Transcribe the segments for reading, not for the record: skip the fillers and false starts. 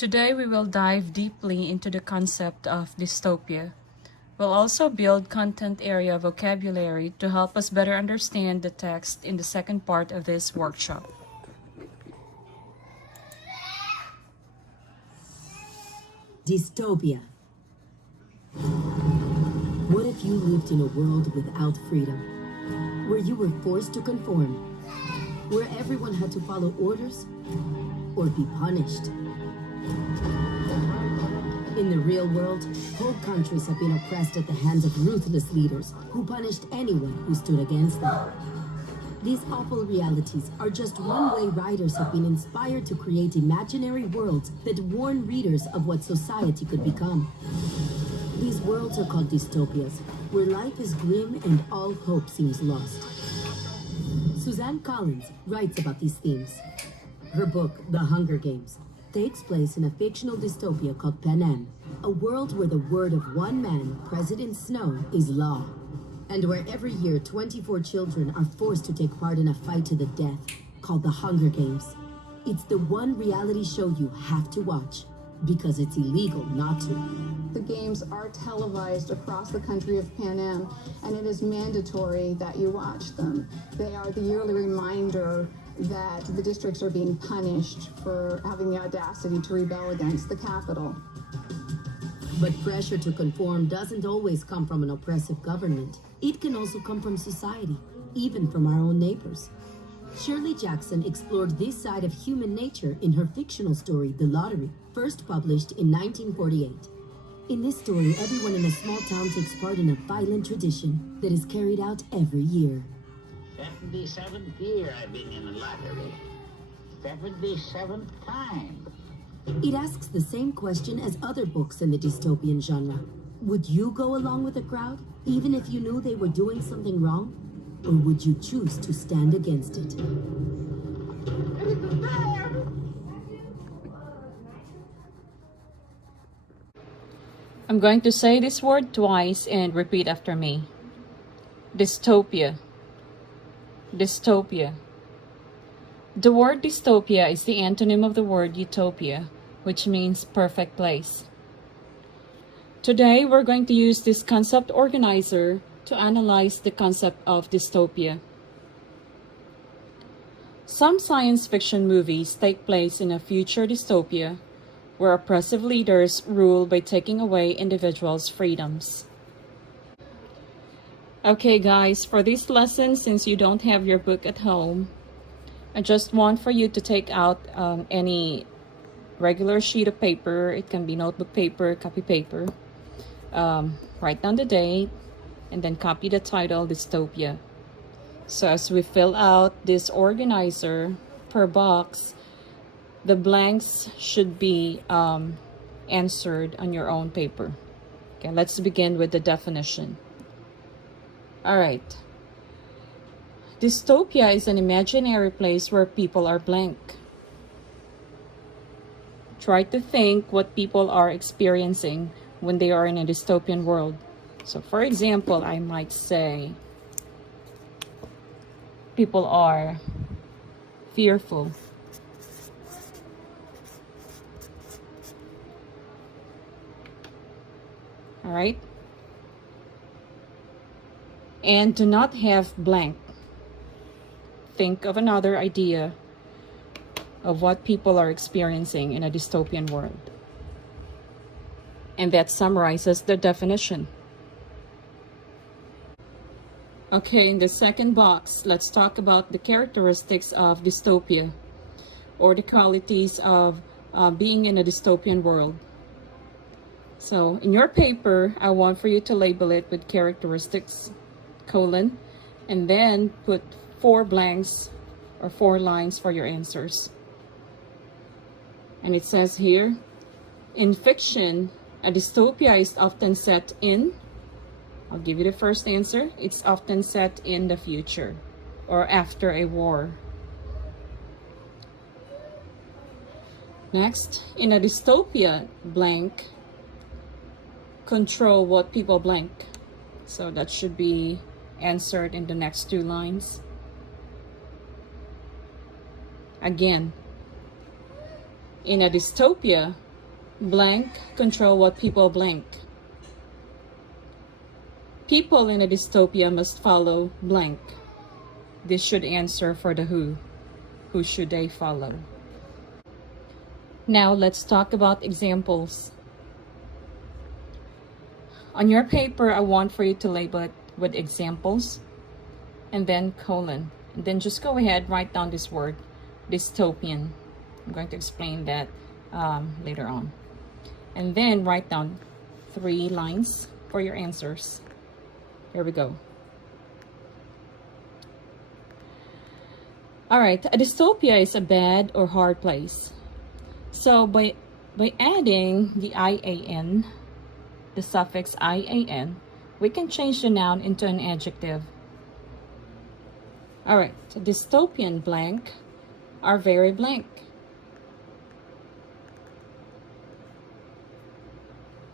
Today we will dive deeply into the concept of dystopia. We'll also build content area vocabulary to help us better understand the text in the second part of this workshop. Dystopia. What if you lived in a world without freedom? Where you were forced to conform? Where everyone had to follow orders or be punished? In the real world, whole countries have been oppressed at the hands of ruthless leaders who punished anyone who stood against them. These awful realities are just one way writers have been inspired to create imaginary worlds that warn readers of what society could become. These worlds are called dystopias, where life is grim and all hope seems lost. Suzanne Collins writes about these themes. Her book, The Hunger Games, takes place in a fictional dystopia called Panem, a world where the word of one man, President Snow, is law, and where every year 24 children are forced to take part in a fight to the death called the Hunger Games. It's the one reality show you have to watch because it's illegal not to. The games are televised across the country of Panem, and it is mandatory that you watch them. They are the yearly reminder that the districts are being punished for having the audacity to rebel against the capital. But pressure to conform doesn't always come from an oppressive government. It can also come from society, even from our own neighbors. Shirley Jackson explored this side of human nature in her fictional story, The Lottery, first published in 1948. In this story, everyone in a small town takes part in a violent tradition that is carried out every year. 77th year I've been in the lottery. 77th time. It asks the same question as other books in the dystopian genre. Would you go along with the crowd, even if you knew they were doing something wrong? Or would you choose to stand against it? I'm going to say this word twice and repeat after me. Dystopia. Dystopia. The word dystopia is the antonym of the word utopia, which means perfect place. Today, we're going to use this concept organizer to analyze the concept of dystopia. Some science fiction movies take place in a future dystopia where oppressive leaders rule by taking away individuals' freedoms. Okay guys, for this lesson, since you don't have your book at home, I just want for you to take out any regular sheet of paper. It can be notebook paper, copy paper. Write down the date and then copy the title, Dystopia. So as we fill out this organizer per box, the blanks should be answered on your own paper. Okay, let's begin with the definition. All right. Dystopia is an imaginary place where people are blank. Try to think what people are experiencing when they are in a dystopian world. So for example, I might say people are fearful. All right? And do not have blank. Think of another idea of what people are experiencing in a dystopian world. And that summarizes the definition. Okay, in the second box, let's talk about the characteristics of dystopia, or the qualities of being in a dystopian world. So in your paper, I want for you to label it with characteristics, colon, and then put 4 blanks or 4 lines for your answers. And it says here, in fiction, a dystopia is often set in, I'll give you the first answer, it's often set in the future or after a war. Next, in a dystopia, blank, control what people blank. So that should be answered in the next 2 lines. Again, in a dystopia, Blank control what people blank. People in a dystopia must follow blank. This should answer for the who. Who should they follow? Now let's talk about examples. On your paper, I want for you to label it with examples and then colon. And then just go ahead, write down this word, dystopian. I'm going to explain that later on. And then write down 3 lines for your answers. Here we go. All right, a dystopia is a bad or hard place. So by adding the IAN, the suffix IAN, we can change the noun into an adjective. All right, so dystopian blank are very blank.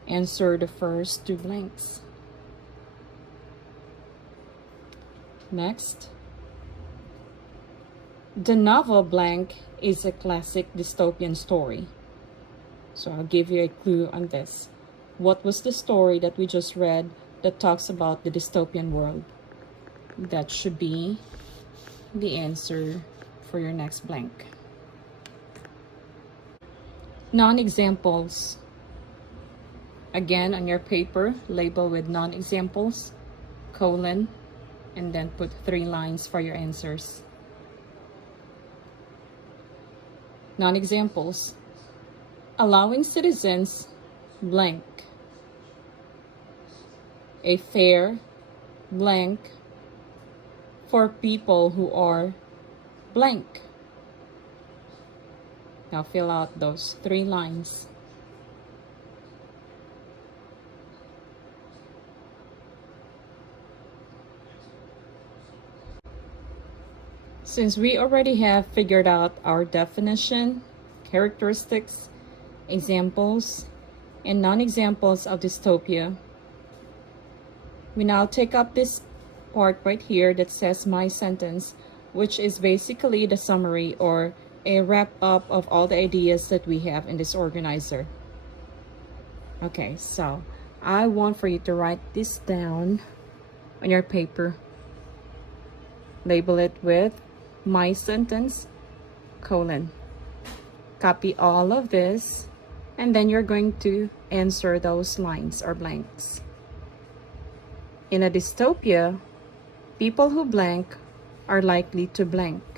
Answer the first 2 blanks. Next. The novel blank is a classic dystopian story. So I'll give you a clue on this. What was the story that we just read that talks about the dystopian world? That should be the answer for your next blank. Non-examples. Again, on your paper, label with non-examples, colon, and then put 3 lines for your answers. Non-examples. Allowing citizens blank. A fair blank for people who are blank. Now fill out those 3 lines. Since we already have figured out our definition, characteristics, examples, and non-examples of dystopia, we now take up this part right here that says my sentence, which is basically the summary or a wrap-up of all the ideas that we have in this organizer. Okay, so I want for you to write this down on your paper. Label it with my sentence, colon. Copy all of this, and then you're going to answer those lines or blanks. In a dystopia, people who blank are likely to blank.